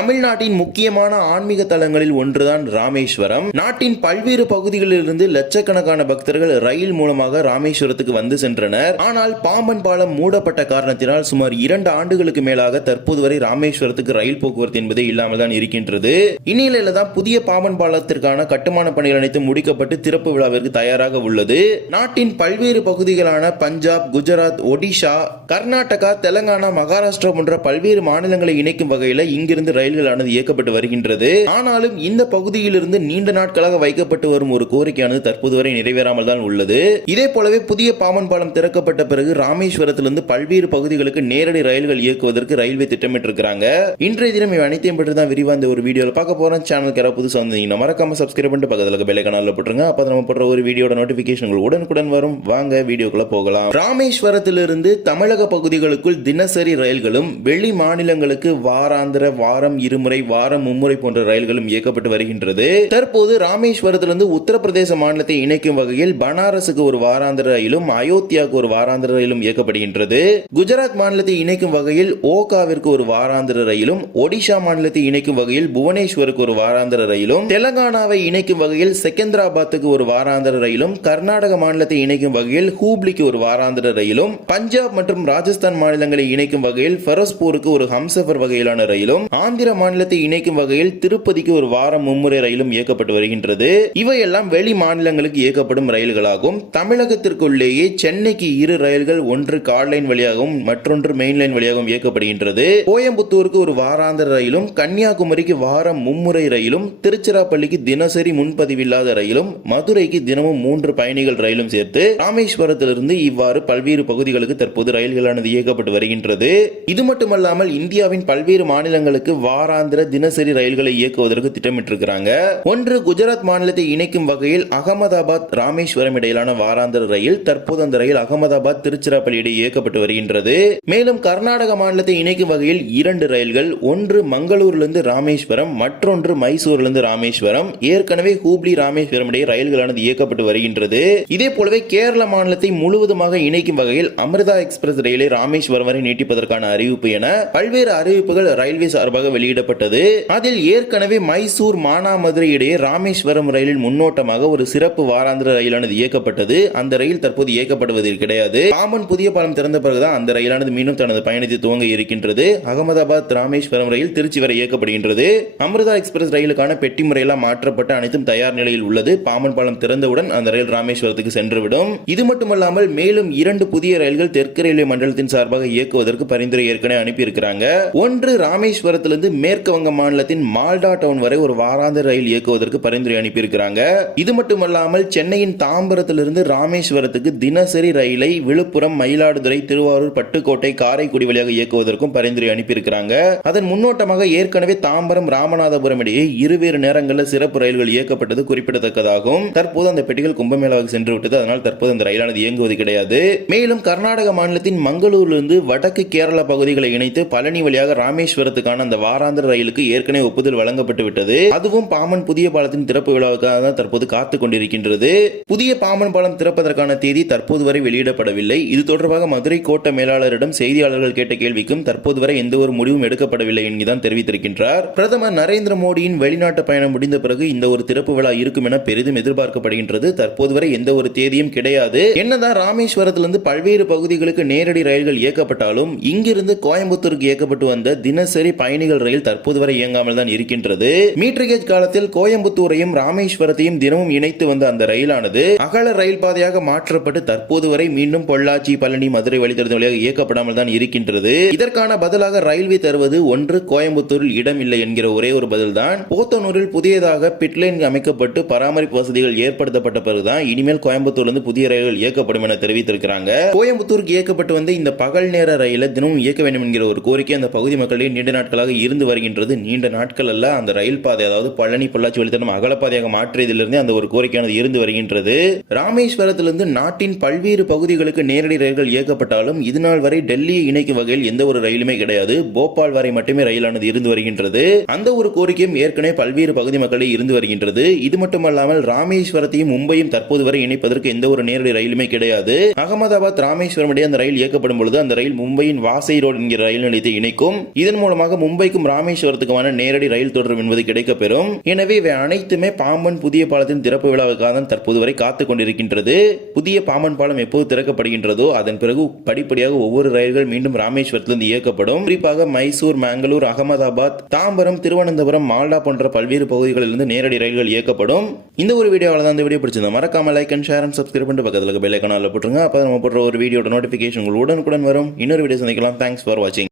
தமிழ்நாட்டின் முக்கியமான ஆன்மீக தலங்களில் ஒன்றுதான் ராமேஸ்வரம். நாட்டின் பல்வேறு பகுதிகளிலிருந்து லட்சக்கணக்கான பக்தர்கள் ரயில் மூலமாக ராமேஸ்வரத்துக்கு வந்து சென்றனர். ஆனால் பாம்பன் பாலம் மூடப்பட்ட காரணத்தினால் சுமார் 2 ஆண்டுகளுக்கு மேலாக தற்போது வரை ராமேஸ்வரத்துக்கு ரயில் போக்குவரத்து என்பதே இல்லாமல் தான் இருக்கின்றது. இந்நிலையில தான் புதிய பாம்பன் பாலத்திற்கான கட்டுமான பணிகள் அனைத்தும் முடிக்கப்பட்டு திறப்பு விழாவிற்கு தயாராக உள்ளது. நாட்டின் பல்வேறு பகுதிகளான பஞ்சாப், குஜராத், ஒடிஷா, கர்நாடகா, தெலங்கானா, மகாராஷ்டிரா போன்ற பல்வேறு மாநிலங்களை இணைக்கும் வகையில் இங்கிருந்து ரயில்களானது இயக்கப்பட்டு வருகின்றது. ஆனாலும் இந்த பகுதியிலிருந்து நீண்ட நாட்களாக வைக்கப்பட்டு வரும் ஒரு கோரிக்கையானது தற்போது வரை நிறைவேறாமல் தான் உள்ளது. இதே போலவே புதிய பாம்பன் பாலம் திறக்கப்பட்ட பிறகு ராமேஸ்வரத்திலிருந்து பல்வேறு பகுதிகளுக்கு நேரடி ரயில்கள் இயக்குவதற்கு ரயில்வே திட்டமிட்டிருக்கிறாங்க. இன்றைய தினம் இவை அனைத்தையும் பற்றி தான் விரிவாக இந்த ஒரு வீடியோவில் பார்க்க போறோம். சேனலுக்கு யாராவது புதுசாக வந்தீங்கன்னா மறக்காம சப்ஸ்கிரைப் பண்ணிட்டு பக்கத்தில் பெல் ஐகானை போட்டுருங்க. அப்போ நம்ம போடுற ஒரு வீடியோட நோட்டிபிகேஷன் உடனுக்குடன் வரும். வாங்க வீடியோக்குள்ள போகலாம். ராமேஸ்வரத்திலிருந்து தமிழக பகுதிகளுக்குள் தினசரி ரயில்களும் வெளி மாநிலங்களுக்கு வாராந்திர, வாரம் இருமுறை, வாரம் மும்முறை போன்ற ரயில்களும் இயக்கப்பட்டு வருகின்றது. தற்போது ராமேஸ்வரத்திலிருந்து உத்தரப்பிரதேச மாநிலத்தை இணைக்கும் வகையில் பனாரசுக்கு ஒரு வாராந்திர ரயிலும், அயோத்தியாவுக்கு ஒரு வாராந்திர ரயிலும் இயக்கப்படுகின்றது. குஜராத் மாநிலத்தை இணைக்கும் வகையில் ஓகாவிற்கு ஒரு வாராந்திர ரயிலும், ஒடிஷா மாநிலத்தை இணைக்கும் வகையில் புவனேஸ்வருக்கு ஒரு வாராந்திர ரயிலும், தெலங்கானாவை இணைக்கும் வகையில் செகந்திராபாத்துக்கு ஒரு வாராந்திர ரயிலும், கர்நாடக மாநிலத்தை இணைக்கும் வகையில் ஹூப்ளிக்கு ஒரு வாராந்திர ரயிலும், பஞ்சாப் மற்றும் ராஜஸ்தான் மாநிலங்களை இணைக்கும் வகையில் ஃபெரோஸ்பூருக்கு ஒரு ஹம்சஃபர் வகையிலான ரயிலும், ஆந்திர மாநிலத்தை இணைக்கும் வகையில் திருப்பதிக்கு ஒரு வாரம் மும்முறை ரயிலும் இயக்கப்பட்டு வருகின்றது. இவையெல்லாம் வெளி மாநிலங்களுக்கு இயக்கப்படும் ரயில்களாகும். தமிழகத்திற்குள்ளேயே சென்னைக்கு 2 ரயில்கள், ஒன்று கார்லைன் வழியாகவும் மற்றொன்று மெயின்லைன் வழியாகவும் இயக்கப்படுகின்றது. கோயம்புத்தூருக்கு ஒரு வாராந்திர ரயிலும், கன்னியாகுமரிக்கு வாரம் மும்முறை ரயிலும், திருச்சிராப்பள்ளிக்கு தினசரி முன்பதிவில்லாத ரயிலும், மதுரைக்கு தினமும் 3 பயணிகள் ரயிலும் சேர்த்து ராமேஸ்வரத்திலிருந்து இவ்வாறு பல்வேறு பகுதிகளுக்கு தற்போது ரயில்களானது இயக்கப்பட்டு வருகின்றது. இது மட்டுமல்லாமல் இந்தியாவின் பல்வேறு மாநிலங்களுக்கு வாராந்திர, தினசரி ரயில்களை இயக்குவதற்கு திட்டமிட்டிருக்கிறாங்க. ஒன்று குஜராத் மாநிலத்தை இணைக்கும் வகையில் அகமதாபாத், ராமேஸ்வரம் இடையிலான வாராந்திர ரயில். தற்போது அந்த ரயில் அகமதாபாத், திருச்சிராப்பள்ளி இடையே இயக்கப்பட்டு வருகின்றது. மேலும் கர்நாடக மாநிலத்தை இணைக்கும் வகையில் 2 ரயில்கள், ஒன்று மங்களூரிலிருந்து ராமேஸ்வரம், மற்றொன்று மைசூரிலிருந்து ராமேஸ்வரம். ஏற்கனவே ஹூப்ளி, ராமேஸ்வரம் இடையே ரயில்களானது இயக்கப்பட்டு வருகின்றது. இதே போலவே கேரள மாநிலத்தை முழுவதுமாக இணைக்கும் வகையில் அமிர்தா எக்ஸ்பிரஸ் ரயிலை ராமேஸ்வரம் வரை நீட்டிப்பதற்கான அறிவிப்பு என பல்வேறு அறிவிப்புகள் ரயில்வே சார்பாக வெளியிடப்பட்டது. அதில் ஏற்கனவே மைசூர், மானாமதுரை இடையே ராமேஸ்வரம் ரயிலில் முன்னோட்டமாக ஒரு சிறப்பு வாராந்திர ரயிலானது இயக்கப்பட்டது. அந்த ரயில் தற்போது இயக்கப்படுவதில் கிடையாது. பாம்பன் புதிய பாலம் திறந்த பிறகுதான் அந்த ரயிலானது மீண்டும் தனது பயணத்தை துவங்க இருக்கின்றது. அகமதாபாத், ராமேஸ்வரம் ரயில் திருச்சி வரை இயக்கப்படுகின்றது. அமிர்தா எக்ஸ்பிரஸ் ரயிலுக்கான பெட்டி முறையெல்லாம் மாற்றப்பட்டு அனைத்தும் தயார் நிலையில் உள்ளது. பாம்பன் பாலம் திறந்தவுடன் அந்த ரயில் ராமேஸ்வரத்துக்கு சென்றுவிடும். இது மட்டுமல்லாமல் மேலும் 2 புதிய ரயில்கள் தெற்கு ரயில்வே மண்டலத்தின் சார்பாக இயக்குவதற்கு பரிந்துரை ஏற்கனவே அனுப்பியிருக்கிறாங்க. ஒன்று ராமேஸ்வரத்திலிருந்து மேற்கு வங்க மாநிலத்தின் மால்டா டவுன் வரை ஒரு வாராந்திர ரயில் இயக்குவதற்கு பரிந்துரை அனுப்பியிருக்கிறாங்க. இது மட்டுமல்லாமல் சென்னையின் தாம்பரத்திலிருந்து ராமேஸ்வரத்துக்கு தினசரி ரயிலை விழுப்புரம், மயிலாடுதுறை, திருவாரூர், பட்டுக்கோட்டை, காரைக்குடி வழியாக இயக்குவதற்கும் பரிந்துரை அனுப்பியிருக்கிறாங்க. அதன் முன்னோட்டமாக ஏற்கனவே தாம்பரம், ராமநாதபுரம் இடையே 2 வேறு நேரங்களில் சிறப்பு ரயில்கள் இயக்கப்பட்டது குறிப்பிடத்தக்கதாகும். தற்போது அந்த பெட்டிகள் கும்பமேளாவுக்கு சென்று விட்டது. அதனால் தற்போது அந்த ரயிலானது இயங்குவது கிடையாது. மேலும் கர்நாடக மாநிலத்தின் மங்களூரிலிருந்து வடக்கு கேரள பகுதிகளை இணைத்து பழனி வழியாக ராமேஸ்வரத்துக்கான அந்த வாராந்திர ரயிலுக்கு ஏற்கனவே ஒப்புதல் வழங்கப்பட்டு விட்டது. அதுவும் பாம்பன் புதிய பாலத்தின் திறப்பு விழாவுக்காக தற்போது காத்துக் கொண்டிருக்கின்றது. புதிய பாம்பன் பாலம் திறப்பதற்கான தேதி தற்போது வரை வெளியிடப்படவில்லை. இது தொடர்பாக மதுரை கோட்ட மேலாளரிடம் செய்தியாளர்கள் கேட்ட கேள்விக்கும் தற்போது வரை எந்த ஒரு முடிவும் எடுக்கப்படவில்லை என்கிறார் தெரிவித்திருக்கின்றார். பிரதமர் நரேந்திர மோடியின் வெளிநாட்டு பயணம் முடிந்த பிறகு இந்த ஒரு திறப்பு விழா இருக்கும் என பெரிதும் எதிர்பார்க்கப்படுகின்றது. தற்போது வரை எந்த ஒரு தேதியும் கிடையாது. என்னதான் ராமேஸ்வரத்திலிருந்து பல்வேறு பகுதிகளுக்கு நேரடி ரயில்கள் இயக்கப்பட்டாலும் இங்கிருந்து கோயம்புத்தூருக்கு இயக்கப்பட்டு வந்த தினசரி பயணிகள் ரயில் தற்போது வரை இயங்காமல் தான் இருக்கின்றது. மீட்டர் கேஜ் காலத்தில் கோயம்புத்தூரையும் ராமேஸ்வரத்தையும் தினமும் இணைத்து வந்த அந்த ரயிலானது அகல ரயில் பாதையாக மாற்றப்பட்டு தற்போது வரை மீண்டும் பொள்ளாச்சி, பழனி, மதுரை வழித்தடம் வழியாக இயக்கப்படாமல் தான் இருக்கின்றது. இதற்கான பதிலாக ரயில்வே தருவது ஒன்று கோயம்புத்தூரில் இடம் இல்லை என்கிற ஒரே ஒரு பதில் தான். போத்தனூரில் புதியதாக பிட்லைன் அமைக்கப்பட்டு பராமரிப்பு வசதிகள் ஏற்படுத்தப்பட்ட பிறகுதான் இனிமேல் கோயம்புத்தூரிலிருந்து புதிய ரயில்கள் இயக்கப்படும் என தெரிவித்திருக்கிறாங்க. கோயம்புத்தூருக்கு இயக்கப்பட்டு வந்து இந்த பகல் நேர ரயிலை தினமும் இயக்க வேண்டும் என்கிற ஒரு கோரிக்கை அந்த பகுதி மக்களிடையே நீண்ட நாட்களாக இருந்து வருகின்றது. நீண்ட நாட்கள் அல்ல, அந்த ரயில் பாதை, அதாவது பழனி, பொள்ளாச்சி வழித்தடம் அகலப்பாதையாக மாற்றியதிலிருந்து அந்த ஒரு கோரிக்கையானது இருந்து வருகின்றது. ராமேஸ்வரத்திலிருந்து நாட்டின் பல்வேறு பகுதிகளுக்கு நேரடி ரயில்கள் இயக்கப்பட்டாலும் இதுநாள் வரை டெல்லியை இணைக்கும் வகையில் எந்த ஒரு ரயிலுமே கிடையாது. போபால் வரை மட்டுமே ரயிலானது இருந்து வருகின்றது. அந்த ஒரு கோரிக்கையும் ஏற்கனவே பல்வேறு பகுதி மக்களிடையே இருந்து வருகின்றது. இது மட்டுமல்லாமல் ராமேஸ்வரத்தையும் மும்பையும் தற்போது வரை இணைப்பதற்கு எந்த ஒரு நேரடி ரயிலுமே கிடையாது. அகமதாபாத், ராமேஸ்வரம் இடையே அந்த ரயில் இயக்கப்படும் பொழுது அந்த ரயில் மும்பையின் வாசை ரோடு என்கிற ரயில் நிலையத்தை இணைக்கும். இதன் மூலமாக மும்பைக்கும் ராமேஸ்வரத்துக்குமான நேரடி ரயில் தொடரும் என்பது கிடைக்கப்பெறும். எனவே இவை அனைத்துமே பாம்பன் புதிய பாலத்தின் திறப்பு விழாவுக்காக தான் தற்போது வரை காத்துக் கொண்டிருக்கின்றது. புதிய பாம்பன் பாலம் எப்போது திறக்கப்படுகின்றதோ அதன் பிறகு படிப்படியாக ஒவ்வொரு ரயில்கள் மீண்டும் ராமேஸ்வரத்திலிருந்து இயக்கப்படும். குறிப்பாக மைசூர், மேங்களூர், அகமதாபாத், தாம்பரம், திருவனந்தபுரம், மால்டா போன்ற பல்வேறு பகுதிகளிலிருந்து நேரடி ரயில்கள் இயக்கப்படும். இந்த ஒரு வீடியோவில் தான் இந்த வீடியோ பிடிச்சிருந்தா மறக்காம like and share and subscribe பண்ணிட்டு பக்கத்தில் பெல் ஐகானில் போட்டுருங்க. அப்போ நம்ம போடுற ஒரு வீடியோட நோட்டிஃபிகேஷன் உங்களுடன் வரும். இன்னொரு வீடியோ சந்திக்கலாம். தேங்க்ஸ் ஃபார் வாட்சிங்.